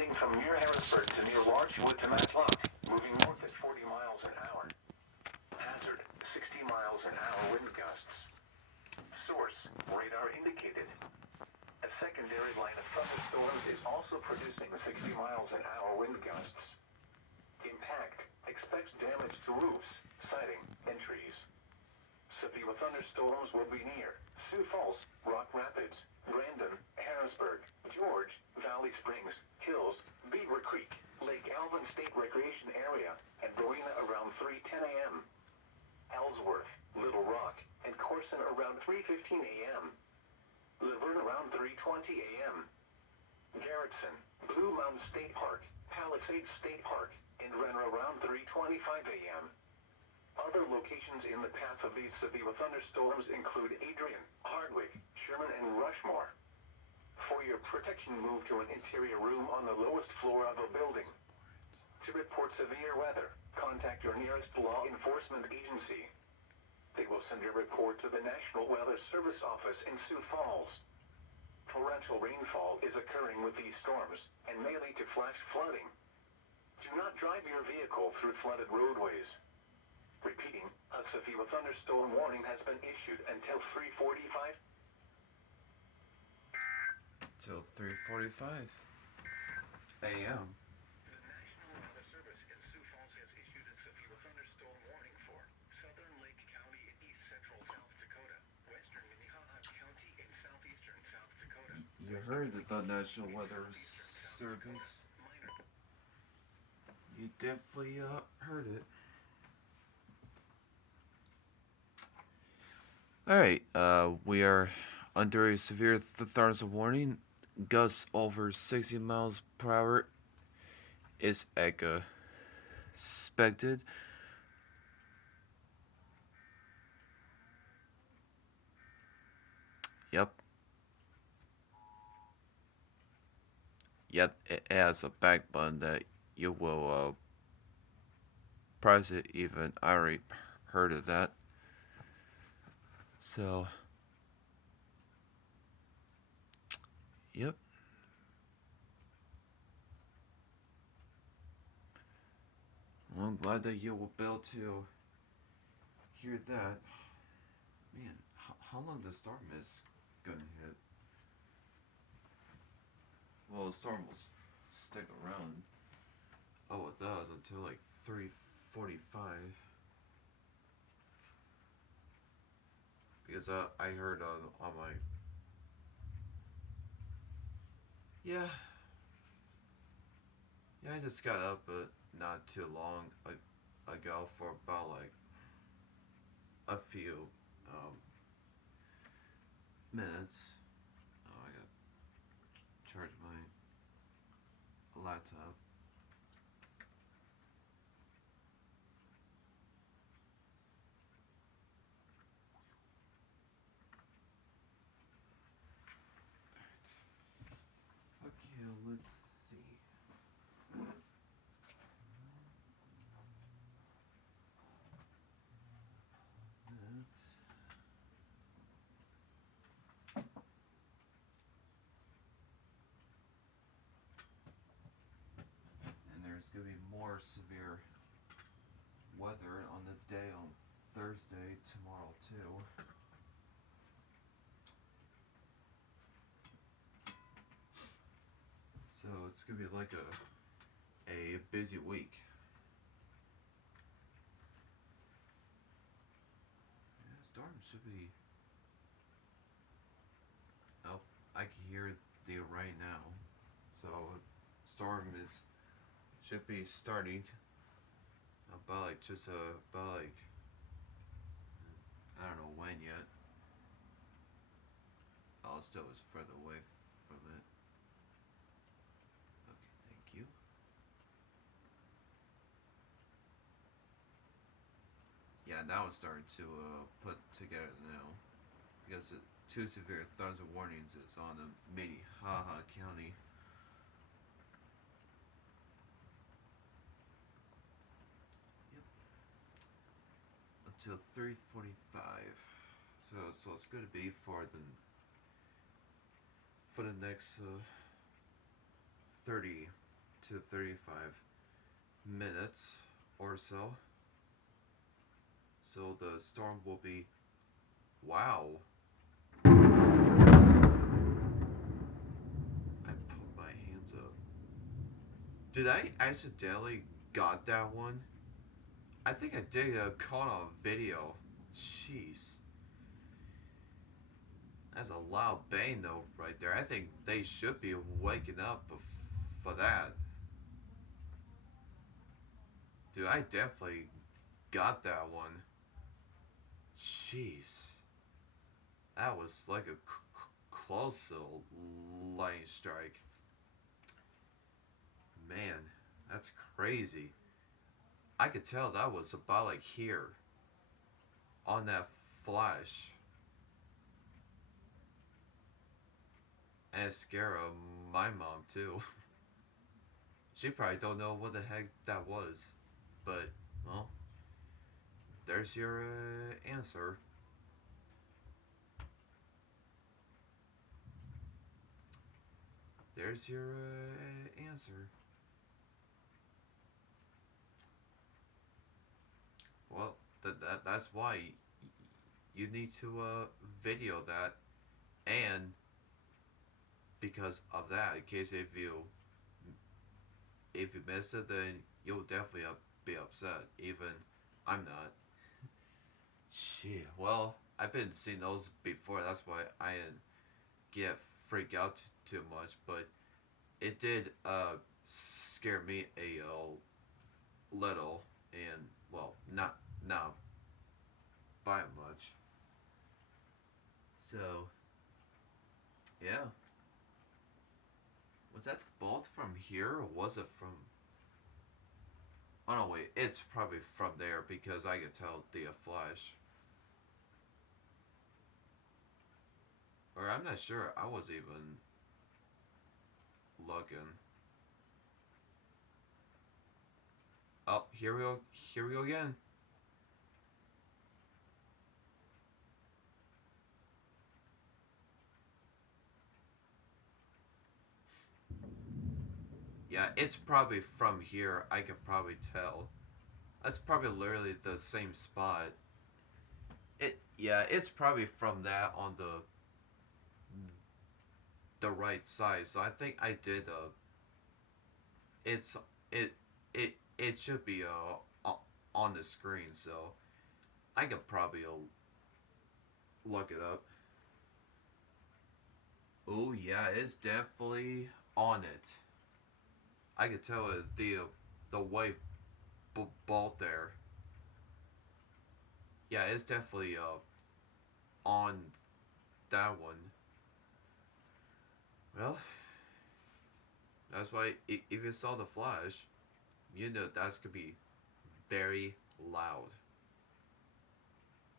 extending from near Harrisburg to near Larchwood to Matlock, moving north at 40 miles an hour. Hazard, 60 miles an hour wind gusts. Source, radar indicated. A secondary line of thunderstorms is also producing 60 miles an hour wind gusts. Impact, expects damage to roofs, siding, and trees. Severe thunderstorms will be near Sioux Falls, Rock Rapids, Brandon, Harrisburg, George, Valley Springs, Hills, Beaver Creek, Lake Alvin State Recreation Area, and Marina around 3:10 a.m. Ellsworth, Little Rock, and Corson around 3:15 a.m. Laverne around 3:20 a.m. Garrettson, Blue Mountain State Park, Palisades State Park, and Renner around 3:25 a.m. Other locations in the path of these severe thunderstorms include Adrian, Hardwick, Sherman, and Rushmore. For your protection, move to an interior room on the lowest floor of a building. To report severe weather, contact your nearest law enforcement agency. They will send a report to the National Weather Service office in Sioux Falls. Torrential rainfall is occurring with these storms and may lead to flash flooding. Do not drive your vehicle through flooded roadways. Repeating, a severe thunderstorm warning has been issued until 3:45. Till 3:45 a.m. The National Weather Service in Sioux Falls has issued a severe thunderstorm warning for southern Lake County in east central South Dakota, western Minnehaha County in southeastern South Dakota. You heard the National Weather Service. You definitely heard it. Alright, we are under a severe thunderstorm warning. Gusts over 60 miles per hour is expected. Yep. Yet it has a back button that you will press it. Even I already heard of that. So, yep. Well, I'm glad that you will be able to hear that. Man, how long the storm is gonna hit? Well, the storm will stick around. Oh, it does until like 3:45. Because I heard on my yeah I just got up, but not too long ago for about like a few minutes. Oh, I got to charge my laptop. Okay, let's see. And there's going to be more severe weather on the day on Thursday, tomorrow too. So it's gonna be like a busy week. Yeah, storm should be. Oh, I can hear the rain now. So storm should be starting about like about like I don't know when yet. Oh, it still is further away from it. Okay, thank you. Yeah, now it's starting to put together now because two severe thunderstorm warnings is on the Minnehaha County. Yep. Until 3:45. So it's going to be for the next 30 to 35 minutes or so. So the storm will be. Wow. I put my hands up. Did I accidentally got that one? I think I did a caught on video. Jeez. That's a loud bang though right there. I think they should be waking up for that. Dude, I definitely got that one. Jeez. That was like a close little lightning strike. Man, that's crazy. I could tell that was about like here. On that flash. And it scared my mom too. She probably don't know what the heck that was. But, well, there's your answer. There's your answer. Well, that's why you need to video that, and because of that, in case if you missed it, then you'll definitely be upset. Even I'm not. Shit. Well, I've been seeing those before. That's why I didn't get freaked out too much. But it did scare me a little, and well, not by much. So yeah. Was that the bolt from here, or was it from? Oh no, wait. It's probably from there because I could tell the flash. Or I'm not sure. I was even looking. Oh, here we go. Here we go again. Yeah, it's probably from here. I could probably tell. That's probably literally the same spot. It's probably from that on the right side. So I think I did it's it should be on the screen, so I could probably look it up. Oh yeah, it's definitely on it. I could tell it the white bolt there. Yeah, it's definitely on that one. Well, that's why if you saw the flash, you know that's gonna be very loud.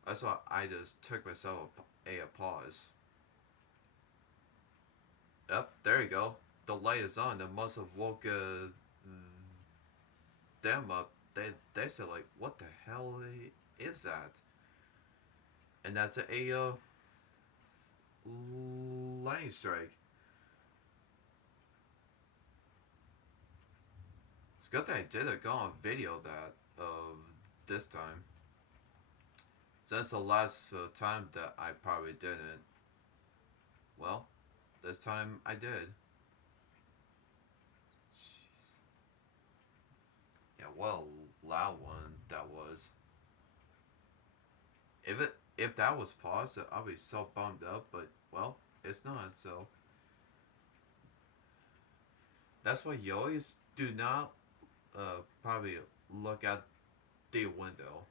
That's why I just took myself a pause. Yep, there you go. The light is on. It must have woke them up. They said like, what the hell is that? And that's a lightning strike. It's good that I did it. Go on video that this time. So that's the last time that I probably didn't. Well, this time I did. Jeez. Yeah, well, loud one that was. If that was paused, I'll be so bummed up. But well, it's not. So that's why you always do not probably look at the window.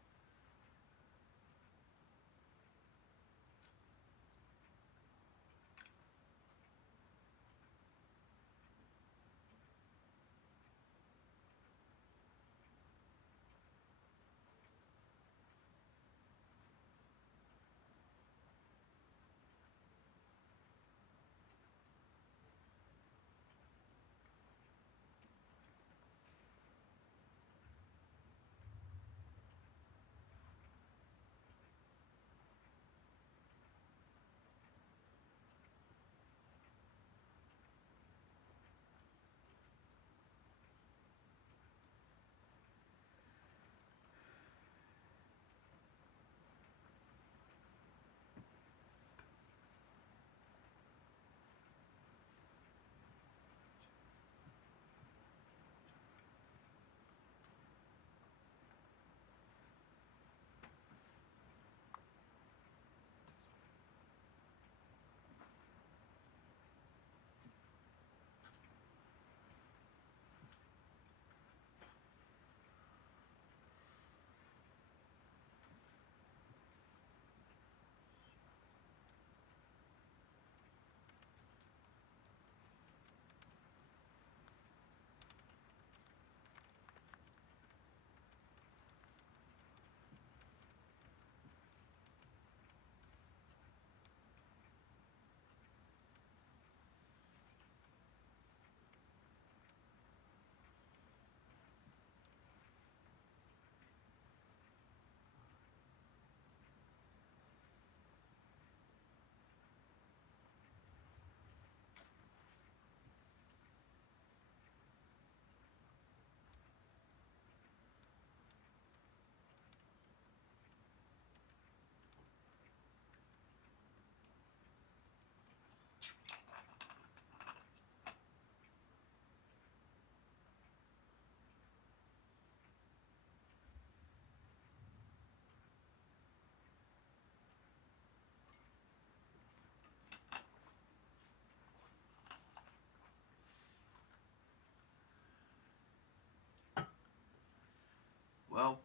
Well,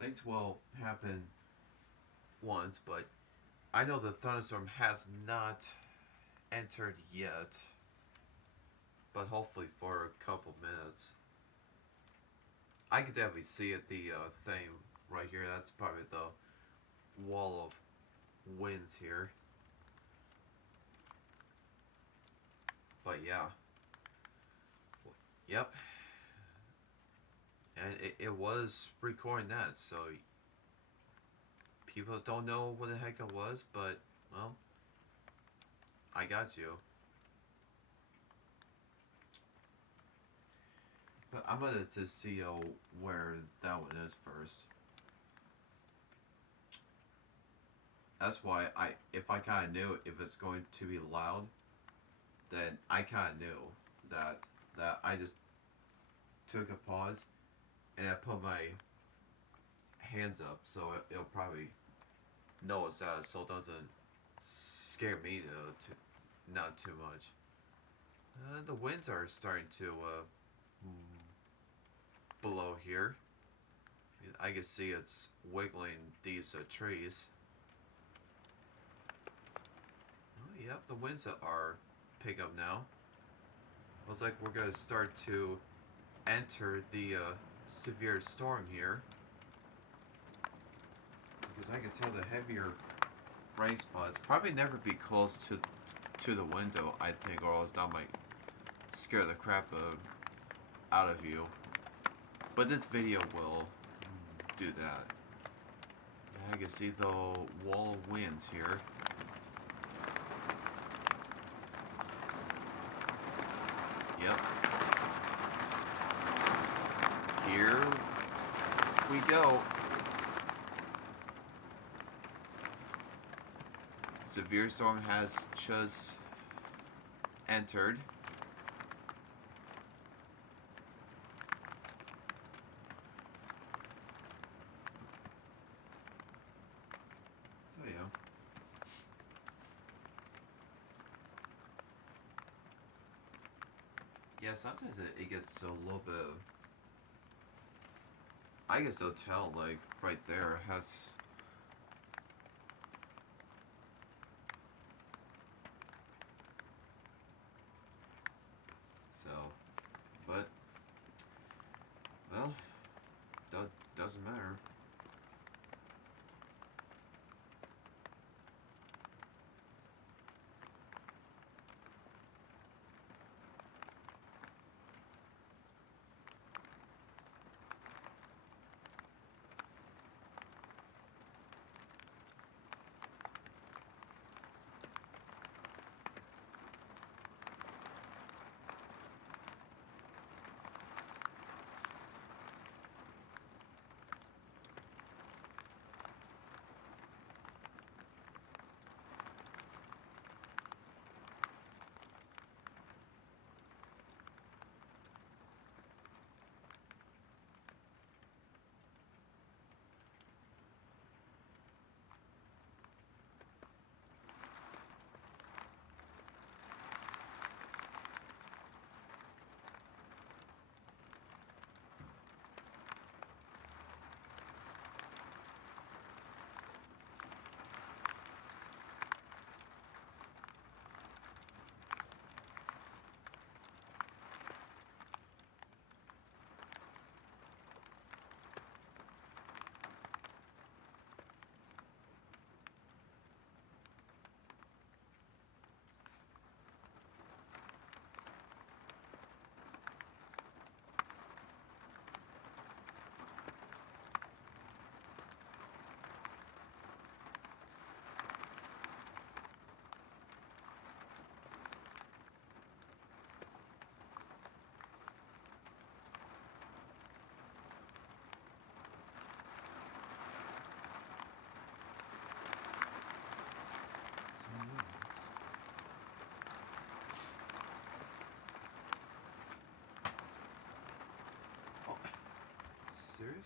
things will happen once, but I know the thunderstorm has not entered yet, but hopefully for a couple minutes. I could definitely see it, the thing right here. That's probably the wall of winds here. But yeah. Yep. And it was recording that, so people don't know what the heck it was, but, well, I got you. But I'm gonna just see where that one is first. That's why if I kind of knew if it's going to be loud, then I kind of knew that I just took a pause and I put my hands up so it'll probably notice that, so it doesn't scare me not too much. The winds are starting to blow here. I can see it's wiggling these trees. Oh, yep, the winds are picking up now. Looks like we're gonna start to enter the severe storm here. Because I can tell the heavier rain spots probably never be close to the window, I think, or else that might scare the crap out of you. But this video will do that. Yeah, I can see the wall of winds here. Yep. Here we go. Severe storm has just entered. So yeah. Yeah, sometimes it gets a little bit. I can still tell, like, right there has. So, but, well, doesn't matter.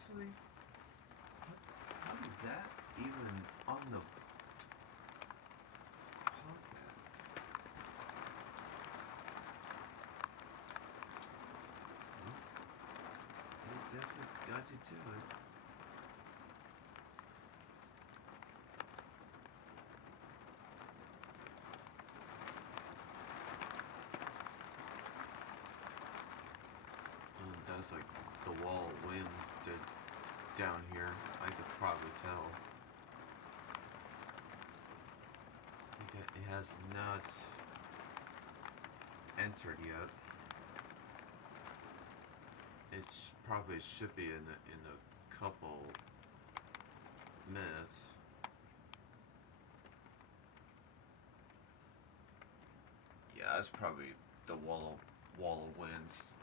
Seriously? How did that even on the pocket? Well, it definitely got you to it. That's like the wall of winds did down here. I could probably tell. It has not entered yet. It probably should be in a couple minutes. Yeah, that's probably the wall of winds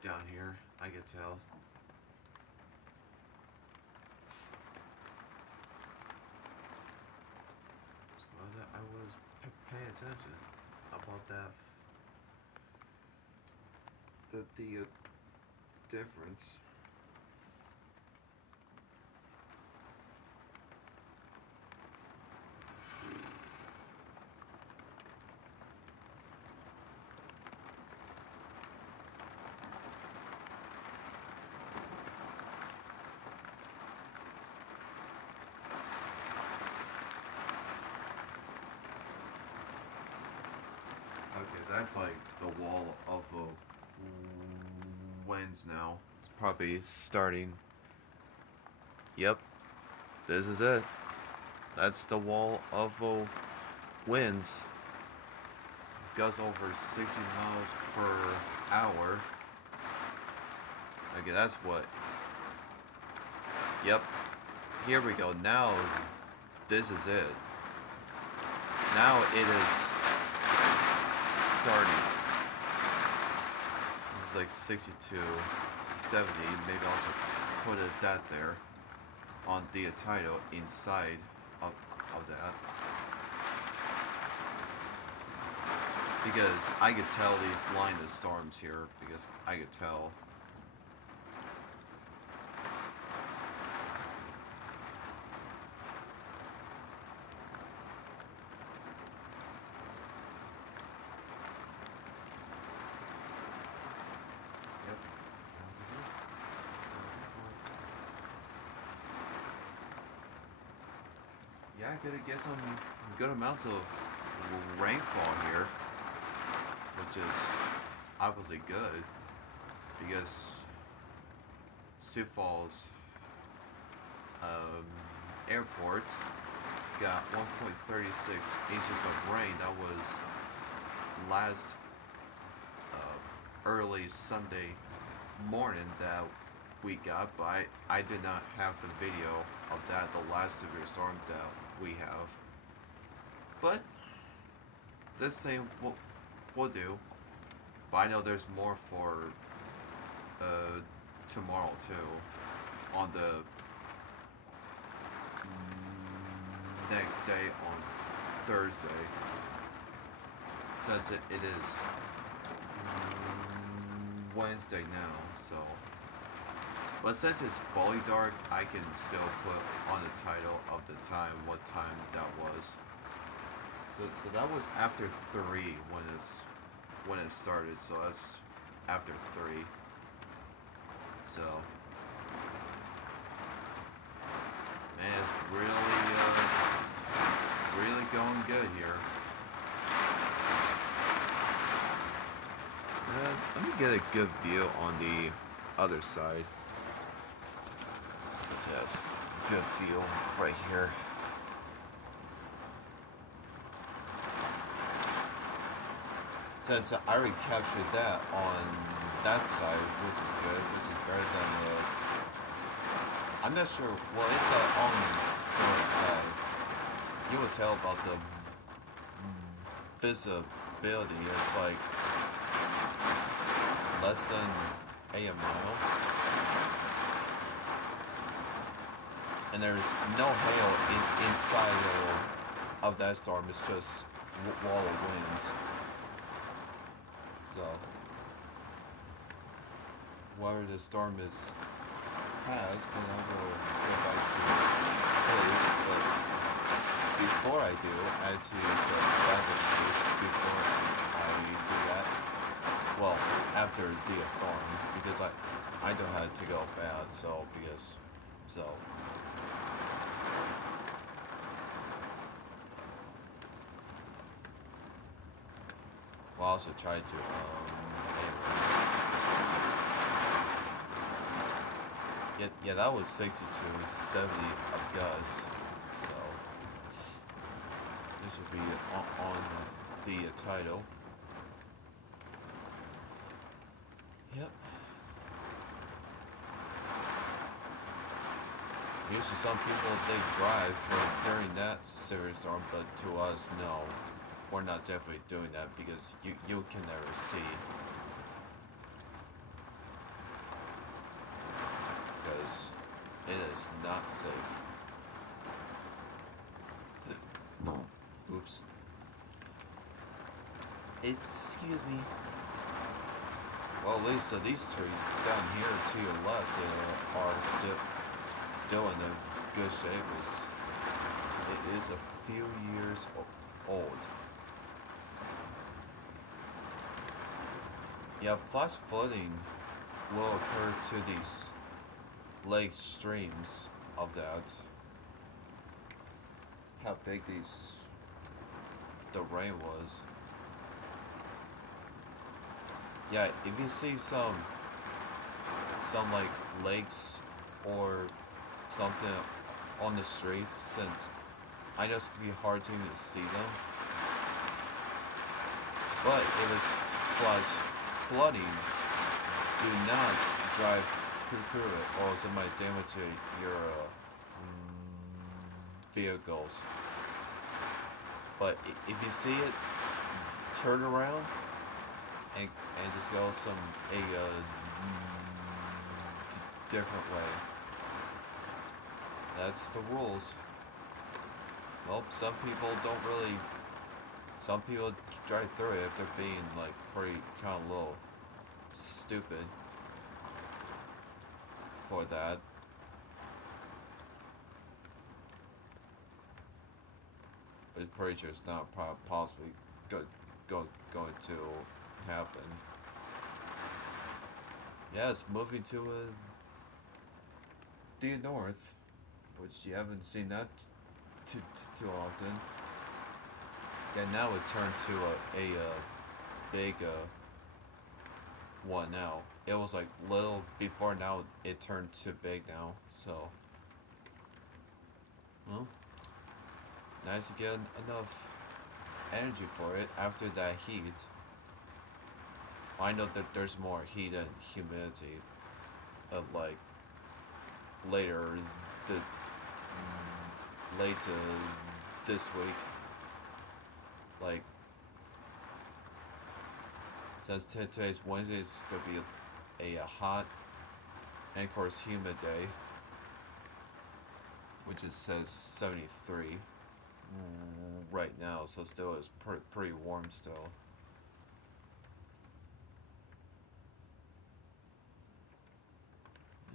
down here. I could tell. I was paying attention about that. The difference. Okay, that's like the wall of winds now. It's probably starting. Yep, this is it. That's the wall of winds. Gusts over 60 miles per hour. Okay, that's what. Yep. Here we go. Now, this is it. Now it is starting. It's like 62, 70. Maybe I'll just put it that there on the title inside of that. Because I could tell these line of storms here, because I could tell. Yep. Yeah, I gotta get some good amounts of rainfall here, which is obviously good, because Sioux Falls airport got 1.36 inches of rain. That was last early Sunday morning that we got, but I did not have the video of that, the last severe storm that we have. But this thing will do. But I know there's more for tomorrow too, on the next day on Thursday, since it is Wednesday now, so. But since it's fully dark, I can still put on the title of the time, what time that was. So that was after 3 when it started, so that's after 3. So, man, it's really going good here. Let me get a good view on the other side, since it has a good view right here. Since I already captured that on that side, which is good, which is better than I'm not sure. Well, it's on the north side. You would tell about the visibility. It's like less than a mile, and there's no hail inside of that storm. It's just wall of winds. So, whether the storm is pass, then I will go back to sleep. But before I do, I had to set beverages before I do that. Well, after the storm, because I don't have to go bad, so. We'll also try to yeah, that was 62, 70 of gusts. So this will be on the title. Yep. Usually some people, they drive during that severe storm, but to us, no. We're not definitely doing that because you can never see. Because it is not safe. Oops. Excuse me. Well, Lisa, these trees down here to your left are still in a good shape. It is a few years old. Yeah, flash flooding will occur to these lake streams of that. How big the rain was. Yeah, if you see some like lakes or something on the streets, since I know it's gonna be hard to even see them, but if it's flash flooding, do not drive through it, or else it might damage your vehicles. But if you see it, turn around and just go a different way. That's the rules. Well, some people don't really. Some people drive through it if they're being like pretty kind of little stupid for that. But pretty sure it's not possibly going to happen. Yeah, it's moving to the north, which you haven't seen that too often. Yeah, now it turned to a big one now. It was like little before, now it turned to big now. So, well, nice to get enough energy for it after that heat. I know that there's more heat and humidity, like later later this week. Like, since today's Wednesday, it's gonna be a hot and of course humid day, which it says 73 right now, so still is pretty warm still.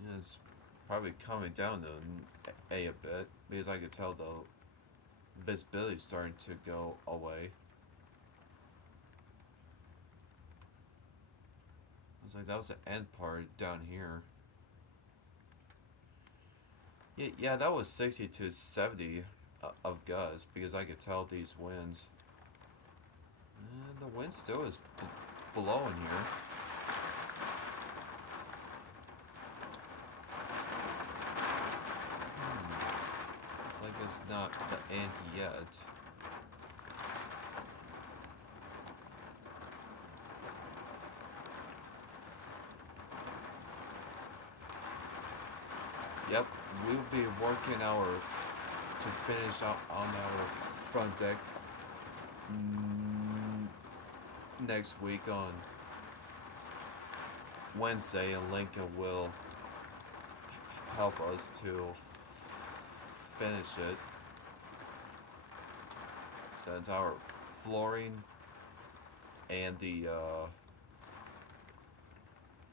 Yeah, it's probably coming down to a bit, because I could tell the visibility starting to go away. I was like, that was the end part down here. Yeah, that was 60 to 70 of gusts, because I could tell these winds. And the wind still is blowing here. It's like it's not the end yet. Yep, we'll be working to finish on our front deck next week on Wednesday, and Lincoln will help us to finish it, since our flooring and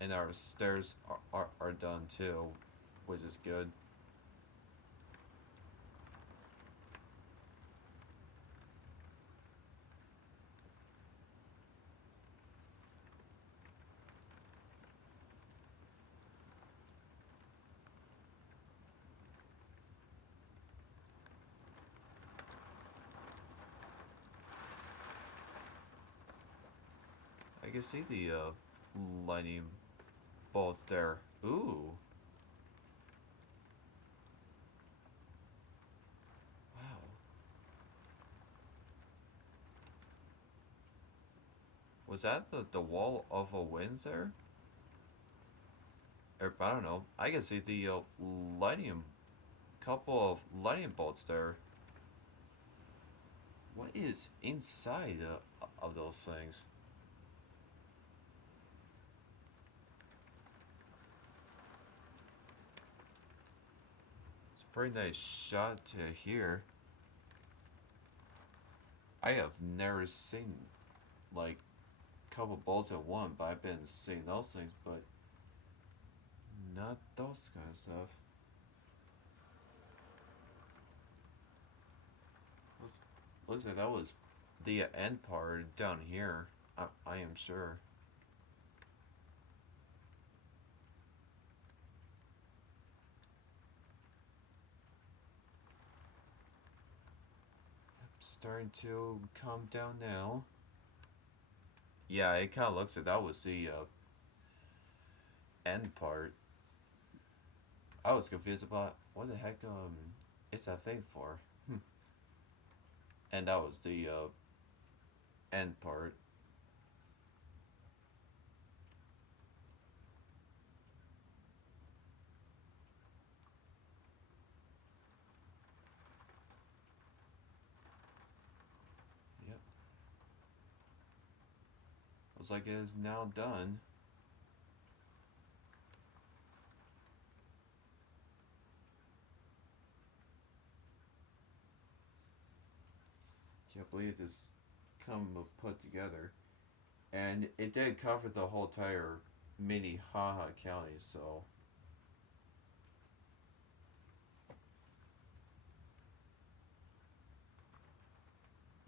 and our stairs are done too. which is good. I can see the lightning bolt there. Ooh. Wow. Was that the wall of a winds there? Or, I don't know. I can see the lightning, couple of lightning bolts there. What is inside of those things? It's a pretty nice shot to here. I have never seen like a couple bolts at one, but I've been seeing those things, but not those kind of stuff. Looks like that was the end part down here. I am sure. Starting to calm down now. Yeah, it kind of looks like that was the end part. I was confused about what the heck it's that thing for. And that was the end part. Yep. Looks like it is now done. Can't believe this come put together. And it did cover the whole entire Minnehaha County, so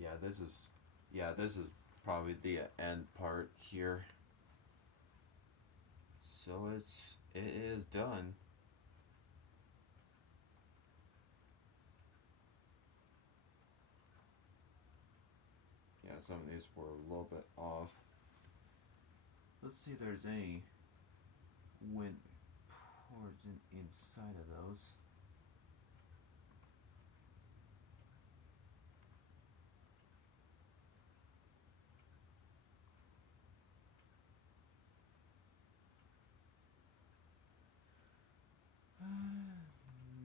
yeah, this is probably the end part here. So it is done. Yeah, some of these were a little bit off. Let's see if there's any wind reports inside of those.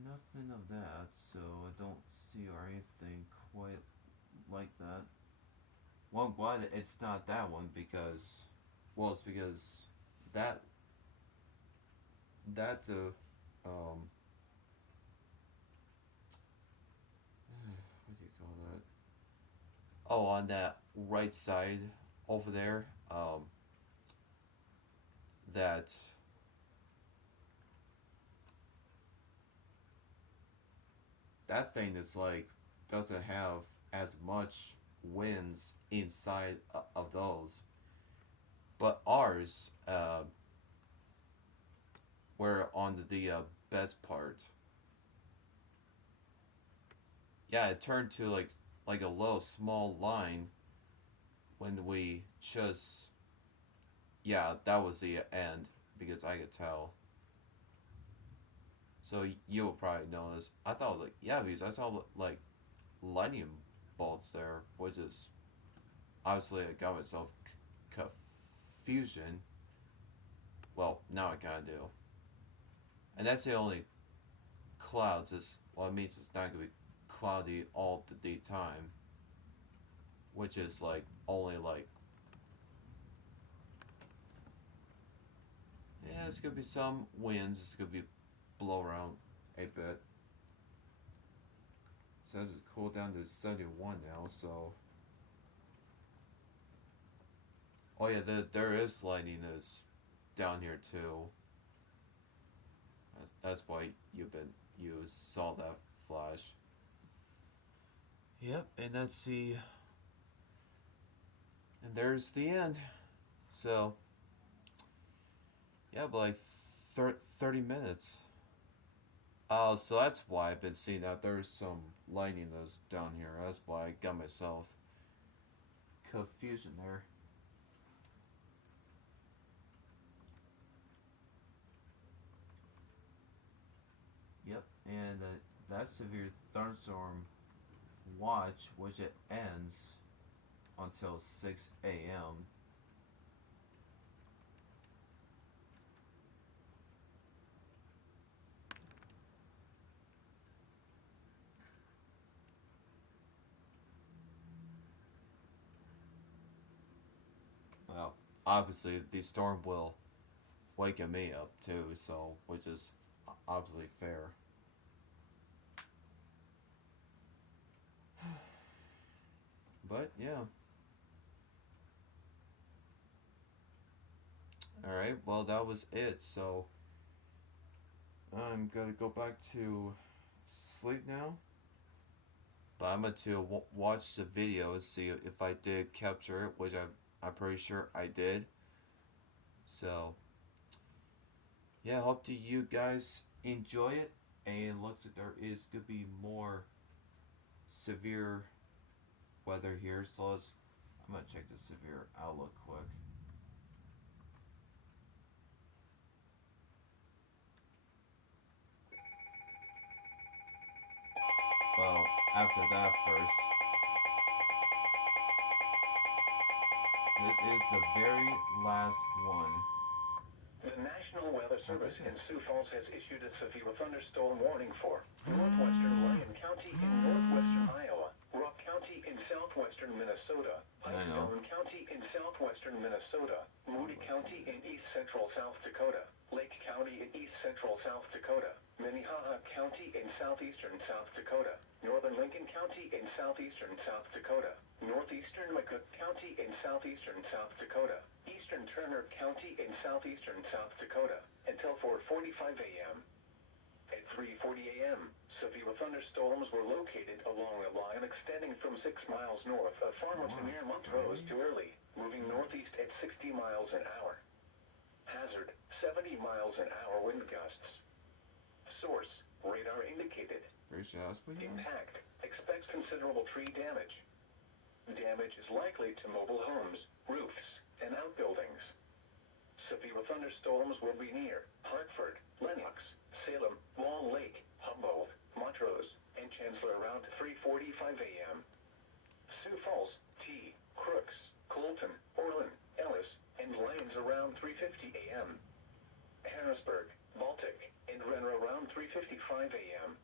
Nothing of that, so I don't see or anything quite like that. Well, I'm glad it's not that one because, well, it's because that that what do you call that? Oh, on that right side over there, that that thing is like doesn't have as much winds inside of those, but ours were on the best part. Yeah, it turned to like a little small line when we just, yeah, that was the end because I could tell. So you'll probably notice. I thought like, yeah, because I saw like lightning bolts there, which is obviously I got myself confusion. Well, now I kind of do. And that's the only clouds. Is well, it means it's not gonna be cloudy all the time, which is like only like, yeah, it's gonna be some winds. It's gonna be blow around a bit. It says it's cooled down to 71 now, so. Oh yeah, there is lightning is down here too. That's why you saw that flash. Yep, and let's see. And there's the end. So, yeah, but like 30 minutes. So that's why I've been seeing that there's some lightning that's down here. That's why I got myself confusion there. Yep, and that severe thunderstorm watch, which it ends until 6 a.m. Well, obviously the storm will waking me up too, so which is obviously fair. But yeah. Alright, well that was it. So I'm gonna go back to sleep now. But I'm going to watch the video and see if I did capture it, which I'm pretty sure I did. So yeah, hope to you guys enjoy it. And looks like there is gonna be more severe weather here. So I'm gonna check the severe outlook quick. Well, after that first, this is the very last one. The National Weather Service in Sioux Falls has issued a severe thunderstorm warning for northwestern Lyon County in northwestern Iowa, Rock County in southwestern Minnesota, Pipestone County in southwestern Minnesota, Moody County in east central South Dakota, Lake County in east central South Dakota, Minnehaha County in southeastern South Dakota, northern Lincoln County in southeastern South Dakota, northeastern McCook County in southeastern South Dakota, eastern Turner County in southeastern South Dakota, until 4:45 a.m. At 3:40 a.m., severe thunderstorms were located along a line extending from 6 miles north of Farmington near Montrose to Early, moving northeast at 60 miles an hour. Hazard, 70 miles an hour wind gusts. Source, radar indicated. Impact, expects considerable tree damage. Damage is likely to mobile homes, roofs, and outbuildings. Severe thunderstorms will be near Hartford, Lenox, Salem, Long Lake, Humboldt, Montrose, and Chancellor around 3:45 a.m. Sioux Falls, T, Crooks, Colton, Orland, Ellis, and Lyons around 3:50 a.m. Harrisburg, Baltic, and Renner around 3:55 a.m.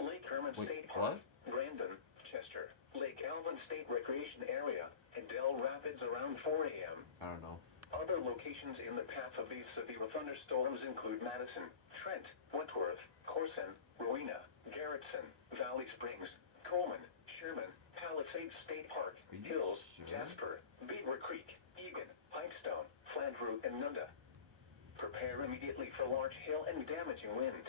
Lake Herman State Park, Brandon, Chester, Lake Alvin State Recreation Area, and Dell Rapids around 4 a.m. I don't know. Other locations in the path of these severe thunderstorms include Madison, Trent, Wentworth, Corson, Rowena, Garrettson, Valley Springs, Coleman, Sherman, Palisades State Park, Hills, Jasper, Beaver Creek, Egan, Pipestone, Flandreau, and Nunda. Prepare immediately for large hail and damaging winds.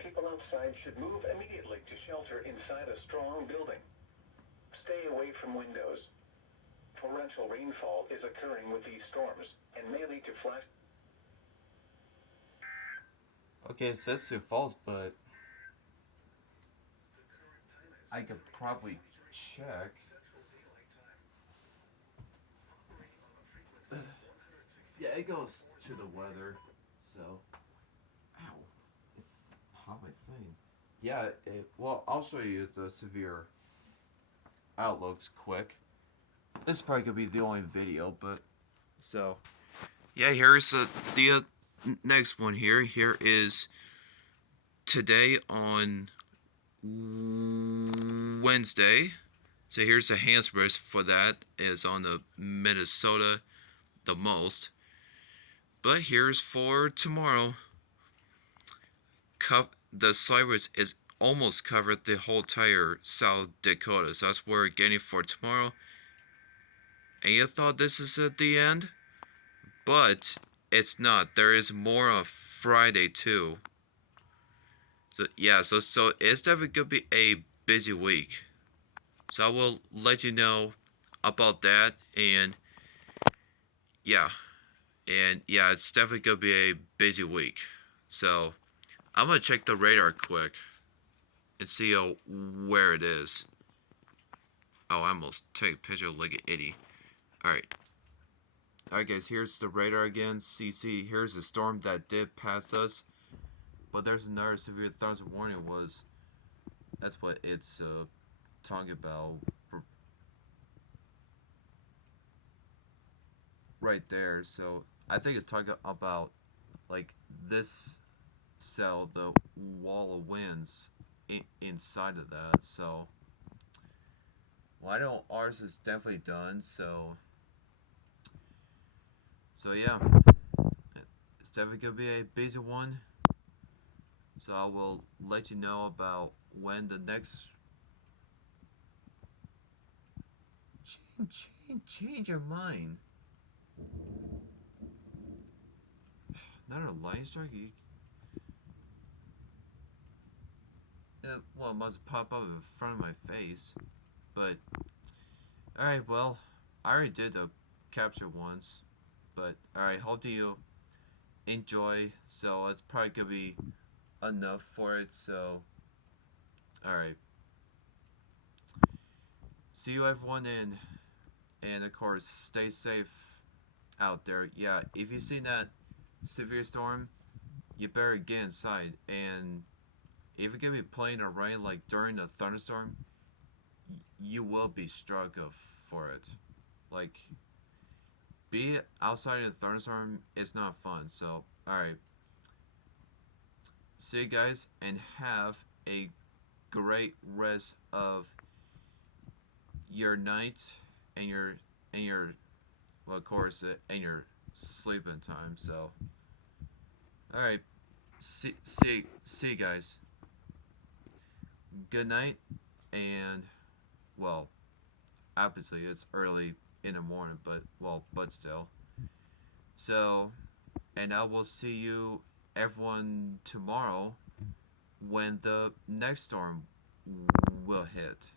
People outside should move immediately to shelter inside a strong building. Stay away from windows. Torrential rainfall is occurring with these storms and may lead to flash. Okay, it says Sioux Falls, but I could probably check. Yeah, it goes to the weather, so. Ow. It popped my thing. Yeah, well, I'll show you the severe outlooks quick. This is probably gonna be the only video, but. So. Yeah, here's the next one here. Here is today on Wednesday. So here's the Hansbridge for that is on the Minnesota the most. But here's for tomorrow. The Cyrus is almost covered the whole entire South Dakota. So that's what we're getting for tomorrow. And you thought this is at the end? But it's not. There is more of Friday too. So yeah, so it's definitely gonna be a busy week. So I will let you know about that, and yeah, it's definitely gonna be a busy week. So I'm gonna check the radar quick and see where it is. Oh, I almost take a picture like an idiot. All right. Alright guys, here's the radar again. See, here's the storm that did pass us. But there's another severe thunderstorm warning that's what it's talking about right there. So I think it's talking about like this cell, the wall of winds inside of that. So well, I know ours is definitely done. So yeah, it's definitely gonna be a busy one. So I will let you know about when the next change your mind. Not a lightning strike. Well, it must pop up in front of my face. But alright, well, I already did the capture once. But alright, hope you enjoy. So it's probably gonna be enough for it. So alright, see you everyone, and of course stay safe out there. Yeah, if you see that severe storm, you better get inside. And if you're gonna be playing or rain like during a thunderstorm, you will be struck for it. Like, be outside in a thunderstorm is not fun. So, alright. See you guys, and have a great rest of your night and your well, of course, and your sleeping time. So, alright. See you guys. Good night, and well, obviously it's early in the morning, but still. So, and I will see you everyone tomorrow when the next storm will hit.